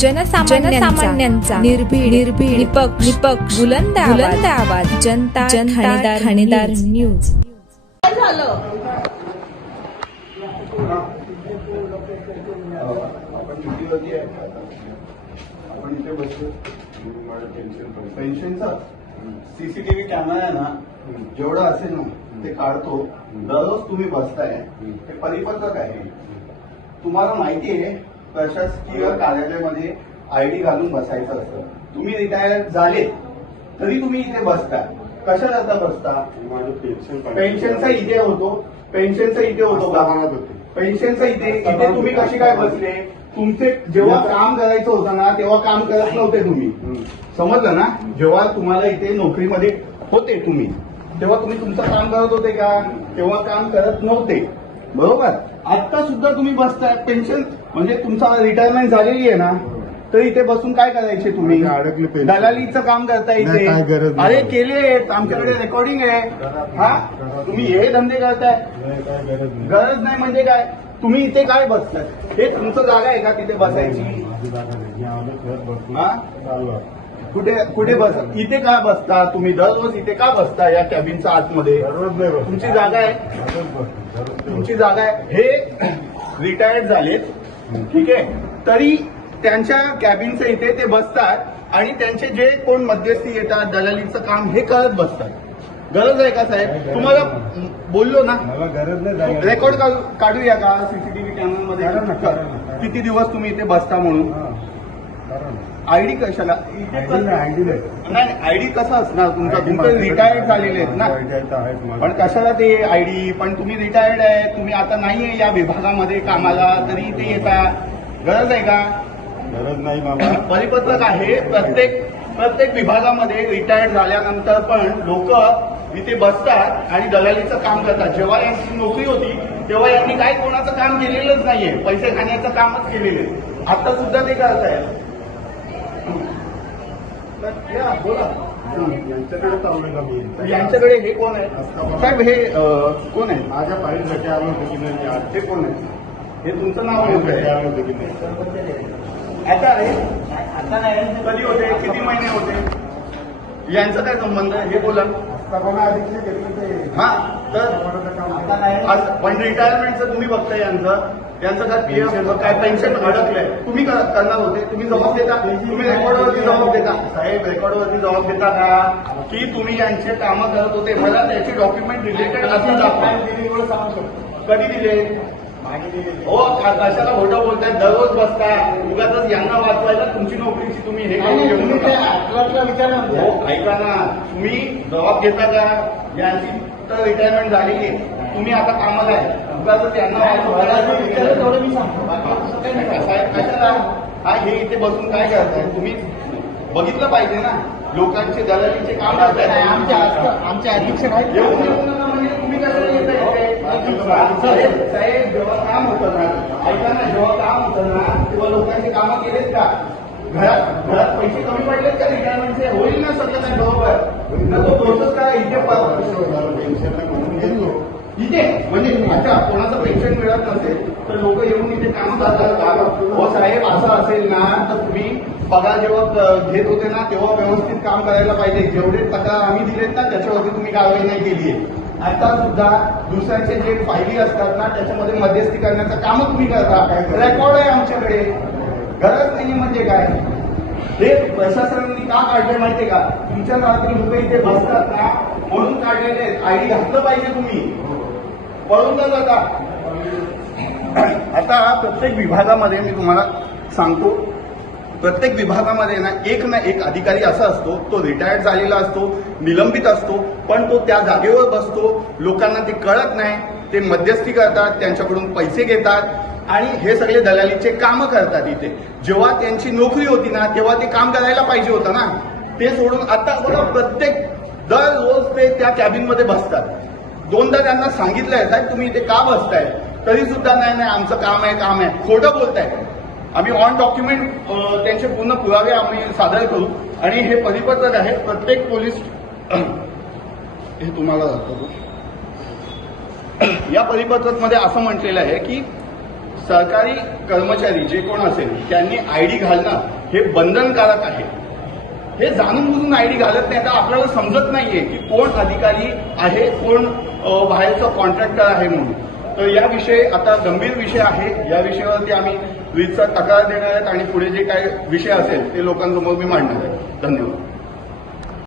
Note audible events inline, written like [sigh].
जनसामान्यांचा निर्भीड निर्भीड निपक्ष निपक्ष बुलंद बुलंद आवाज जनता जनता ठाणेदार न्यूज. पेन्शनचा सीसीटीव्ही कॅमेरा आहे ना जेवढं असेल ना ते काढतो. दररोज तुम्ही बसताय ते परिपत्रक आहे. तुम्हाला माहिती आहे प्रशासकीय कार्यालयामध्ये आयडी घालून बसायचं असतं. तुम्ही रिटायर झाले तरी तुम्ही इथे बसता. कशा करता बसता? पेन्शन पेन्शनचा इथे होतो. पेन्शनचा इथे होतो होते. पेन्शनचं इथे इथे तुम्ही कशी काय बसले? तुमचे जेव्हा काम करायचं होतं ना तेव्हा काम करत नव्हते तुम्ही. समजलं ना? जेव्हा तुम्हाला इथे नोकरीमध्ये होते तुम्ही तेव्हा तुम्ही तुमचं काम करत होते का? तेव्हा काम करत नव्हते. बरोबर? आता सुद्धा तुम्ही बसताय. पेन्शन म्हणजे तुमचा रिटायरमेंट झालेली आहे ना तर इथे बसून काय करायचे तुम्ही? अडकले. दलालीचं काम करताय नाही, इथे. अरे केले आमच्याकडे रेकॉर्डिंग आहे. हा? तुम्ही हे धंदे करताय. गरज नाही. म्हणजे काय? तुम्ही इथे काय बसताय हे तुमचं जागा आहे का तिथे बसायची. कुठे कुठे बस? इथे का बसता? तुम्ही दररोज इथे का बसता या कॅबिनच्या आतमध्ये. तुमची जागा आहे. तुमची जागा आहे. हे रिटायर्ड झालेत. ठीक आहे? तरी त्यांच्या कॅबिनचं इथे ते बसतात आणि त्यांचे जे कोण मध्यस्थी येतात दलालीचं काम हे करत बसतात. गरज आहे का साहेब? तुम्हाला बोललो ना? मला गरज नाही. रेकॉर्ड काढू- काढूया का? सीसीटीव्ही कॅमेरामध्ये. किती दिवस तुम्ही इथे बसता म्हणून. आयडी कशाला? नाही, आयडी कसा असणार तुमचा? तुमचे रिटायर्ड झालेले आहेत ना. पण कशाला ते आयडी पण तुम्ही रिटायर्ड आहे तुम्ही आता नाहीये या विभागामध्ये कामाला तरी ते येता. गरज आहे का? गरज नाही मामा [clears throat] परिपत्रक आहे. प्रत्येक प्रत्येक विभागामध्ये रिटायर्ड झाल्यानंतर पण लोक इथे बसतात आणि दलालीचं काम करतात. जेव्हा यांची नोकरी होती तेव्हा यांनी काय कोणाचं काम केलेलंच नाहीये. पैसे खाण्याचं कामच केलेले आता सुद्धा ते या, बोला यांच्याकडे हे कोण आहे? साहेब हे कोण आहे? माझ्या फाईलसाठी आलो होतो की नाही आज हे कोण आहे? हे तुमचं नाव आहे. आलो होतो की नाही. आता आहे कधी होते? किती महिने होते? यांचा काय संबंध आहे? हे बोला. ते. हा तर पण रिटायरमेंटचं तुम्ही बघताय यांचं. यांचं काय पीएफ काय पेन्शन अडकलंय? तुम्ही कर- करणार होते. तुम्ही जबाब देता? तुम्ही रेकॉर्डवरती जबाब देता? साहेब रेकॉर्डवरती जबाब देता का? की तुम्ही यांचे कामं करत होते मला त्याची डॉक्युमेंट रिलेटेड असं दाखवा कधी दिले? हो का- कशाला खोटं बोलताय? दररोज बसताय उगाच यांना वाचवायला तुमची नोकरीची तुम्ही हे. हो ऐका ना. तुम्ही जबाब घेता का? यांची तर रिटायरमेंट झालेली आहे. तुम्ही आता कामाला आहे उगाच यांना वाचवायला साहेब कशाला? हा हे इथे बसून काय करताय? तुम्ही बघितलं पाहिजे ना. लोकांचे दलालीचे काम आमचे अध्यक्ष आहेत येऊन येऊन नका म्हणजे तुम्ही कशाला येताय इथे? साहेब जेव्हा काम होतं ना ऐका ना जेव्हा काम होतं ना तेव्हा लोकांची कामं केलेत का? घरात घरात पैसे कमी पडलेत का रिटायरमेंटचे होईल ना सगळं बरोबर. तो प्रोसेस काय इथे पेन्शनला करून घेतो इथे म्हणजे अच्छा कोणाचं पेन्शन मिळत नसेल तर लोक येऊन इथे काम करतात. हो साहेब असं असेल ना तर तुम्ही पगार जेव्हा घेत होते ना तेव्हा व्यवस्थित काम करायला पाहिजे. जेवढे पगार आम्ही दिलेत ना त्याच्यावरती तुम्ही कारवाई नाही केली आहे आता सुद्धा दुसऱ्यांचे जे फायली असतात ना त्याच्यामध्ये मध्यस्थी करण्याचं काम तुम्ही करता. रेकॉर्ड आहे आमच्याकडे. गरज नाही म्हणजे काय? हे प्रशासनाने का काढले माहितीये का? तुमच्या रात्री लोक इथे बसतात ना म्हणून काढलेले आहेत. आयडी घातलं पाहिजे तुम्ही. पळून का जाता. आता प्रत्येक विभागामध्ये मी तुम्हाला सांगतो प्रत्येक विभागामध्ये ना एक ना एक अधिकारी असा असतो तो रिटायर्ड झालेला असतो निलंबित असतो पण तो त्या जागेवर बसतो लोकांना ते कळत नाही ते मध्यस्थी करतात त्यांच्याकडून पैसे घेतात आणि हे सगळे दलालीचे कामं करतात इथे. जेव्हा त्यांची नोकरी होती ना तेव्हा ते काम करायला पाहिजे होतं ना. ते सोडून आता बघा प्रत्येक दररोज ते त्या कॅबिनमध्ये बसतात. दोनदा त्यांना सांगितलंय साहेब तुम्ही इथे का बसताय? तरी सुद्धा नाही नाही आमचं काम आहे काम आहे. खोटं बोलताय. आम्ही ऑन डॉक्युमेंट त्यांचे पूर्ण पुरावे आम्ही सादर करू. आणि हे परिपत्रक आहे प्रत्येक पोलीस [clears throat] हे तुम्हाला दाखवतो. या परिपत्रकमध्ये असं म्हटलेलं आहे की सरकारी कर्मचारी जे कोण असेल त्यांनी आयडी घालणं हे बंधनकारक आहे. हे जाणून बुजून आयडी घालत नाही आता आपल्याला समजत नाहीये की कोण अधिकारी आहे कोण बाहेरचा कॉन्ट्रॅक्टर आहे म्हणून. तर या विषय आता गंभीर विषय आहे. या विषयावरती आम्ही वीजचा तक्रार देणार आहेत आणि पुढे जे काही विषय असेल ते लोकांसमोर मी मांडणार आहे. धन्यवाद.